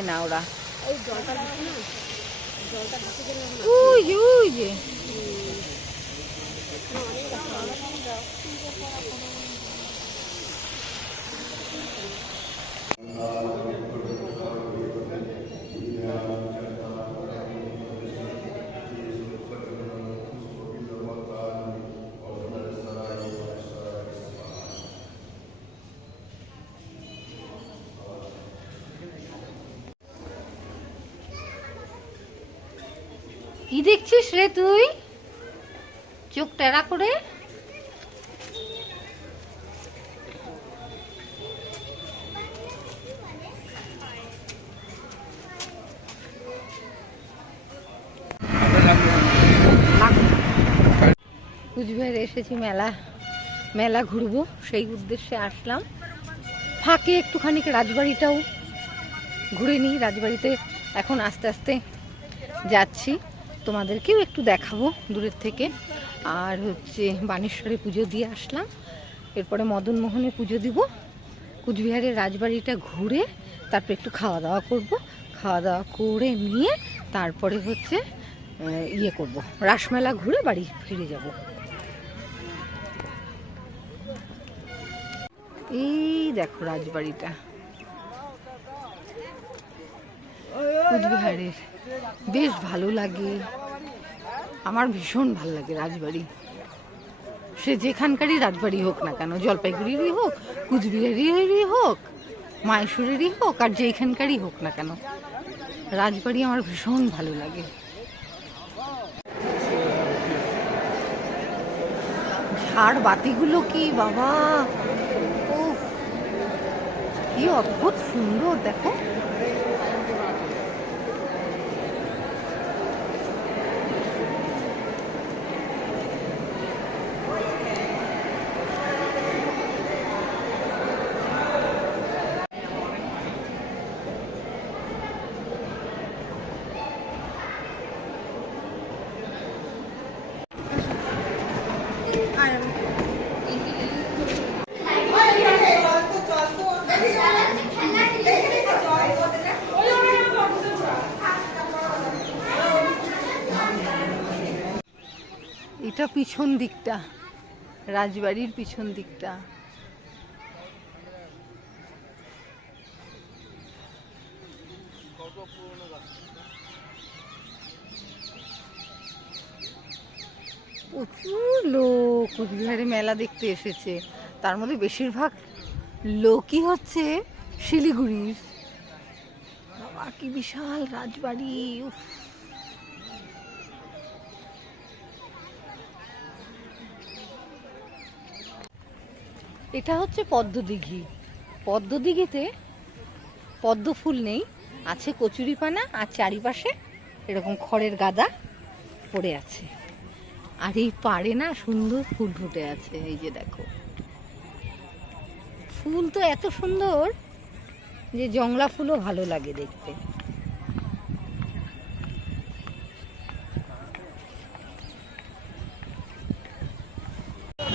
হয় না ওরা। কি দেখছিস রে তুই, চোখ টেরা করে? কুচবিহারে এসেছি মেলা ঘুরবো, সেই উদ্দেশ্যে আসলাম। ফাঁকে একটুখানি রাজবাড়িটাও ঘুরে নিই। রাজবাড়িতে এখন আস্তে আস্তে যাচ্ছি, তোমাদেরকেও একটু দেখাবো দূরের থেকে। আর হচ্ছে বানেশ্বরে পুজো দিয়ে আসলাম, এরপরে মদনমোহনে পুজো দিব। কুচবিহারের রাজবাড়িটা ঘুরে তারপর একটু খাওয়া দাওয়া করব, খাওয়া দাওয়া করে নিয়ে তারপরে হচ্ছে ইয়ে করব, রাসমেলা ঘুরে বাড়ি ফিরে যাব। এই দেখো রাজবাড়িটা কুচবিহারের, বেশ ভালো লাগে, আমার ভীষণ ভালো লাগে রাজবাড়ি। সে যেখানকারই রাজবাড়ি হোক না কেন, জলপাইগুড়িরই হোক, কুচবিহারেরই হোক, মাইসোরেরই হোক, আর যেখানকারই হোক না কেন, রাজবাড়ি আমার ভীষণ ভালো লাগে। ঝাড় বাতিগুলো কি বাবা, ও কি অদ্ভুত সুন্দর দেখো। এটা পিছন দিকটা, রাজবাড়ির পিছন দিকটা। প্রচুর লোক কুচবিহারে মেলা দেখতে এসেছে, তার মধ্যে বেশিরভাগ লোকই হচ্ছে শিলিগুড়ির। বাবা কি বিশাল রাজবাড়ি! এটা হচ্ছে পদ্মদিঘি। পদ্মদিঘিতে পদ্ম ফুল নেই, আছে কচুরিপানা, আর চারিপাশে এরকম খড়ের গাদা পড়ে আছে। আর এই পাড়ে না সুন্দর ফুল ফুটে আছে, এই যে দেখো। ফুল তো এত সুন্দর যে জংলা ফুলও ভালো লাগে দেখতে।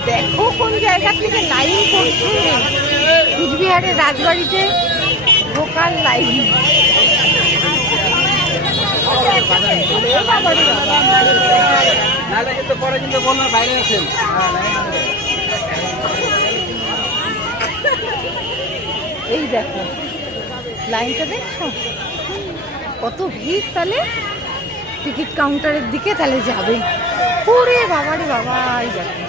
দেখো কোন জায়গা থেকে লাইন করছে কুচবিহারের রাজবাড়িতে ঢোকার লাইন। এই দেখো লাইনটা দেখছো কত ভিড়, তাহলে টিকিট কাউন্টারের দিকে তাহলে যাবে। ওরে বাবারে বাবা, এই দেখো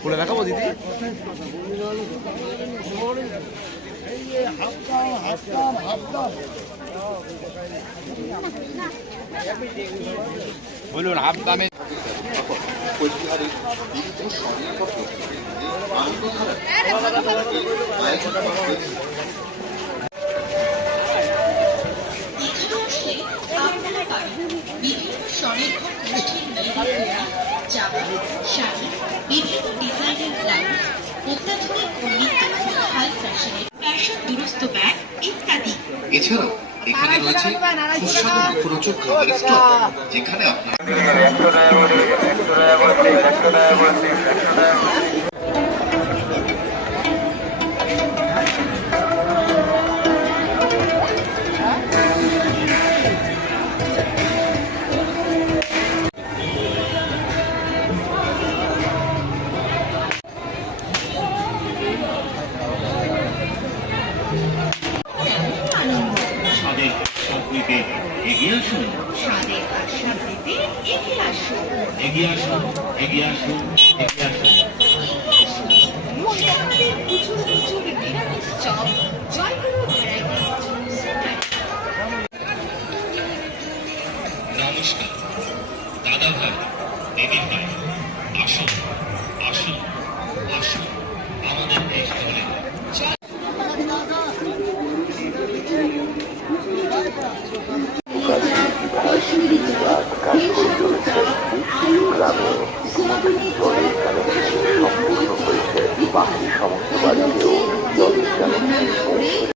খুলে দেখাবো দিদি। বলুন হাফ দামে স্বনির্ভর গোষ্ঠীর মহিলারা জামা, শাড়ি বিভিন্ন ডিজাইনের ব্লাউজ, অত্যাধুনিক ও নিত্য নতুন হাই ফ্যাশনের ফ্যাশন দুরস্ত ব্যাগ ইত্যাদি। এছাড়াও এখানে রয়েছে সুস্বাদু মুখরোচক খাবারের স্টল, যেখানে আপনার স্বাদের স্বাদ নিতে এগিয়ে আসুন, স্বাদের আস্বাদ দিতে এগিয়ে আসুন। এগিয়ে আসুন, এগিয়ে আসুন, এগিয়ে আসুন। মুর্শিদাবাদের প্রচুর প্রচুর নিরামিষ চপ জয়গুরু ভ্যারাইটি সেন্টার। নমস্কার দাদা ভাই, দিদি ভাই, আসুন আসুন আসুন আমাদের দেশ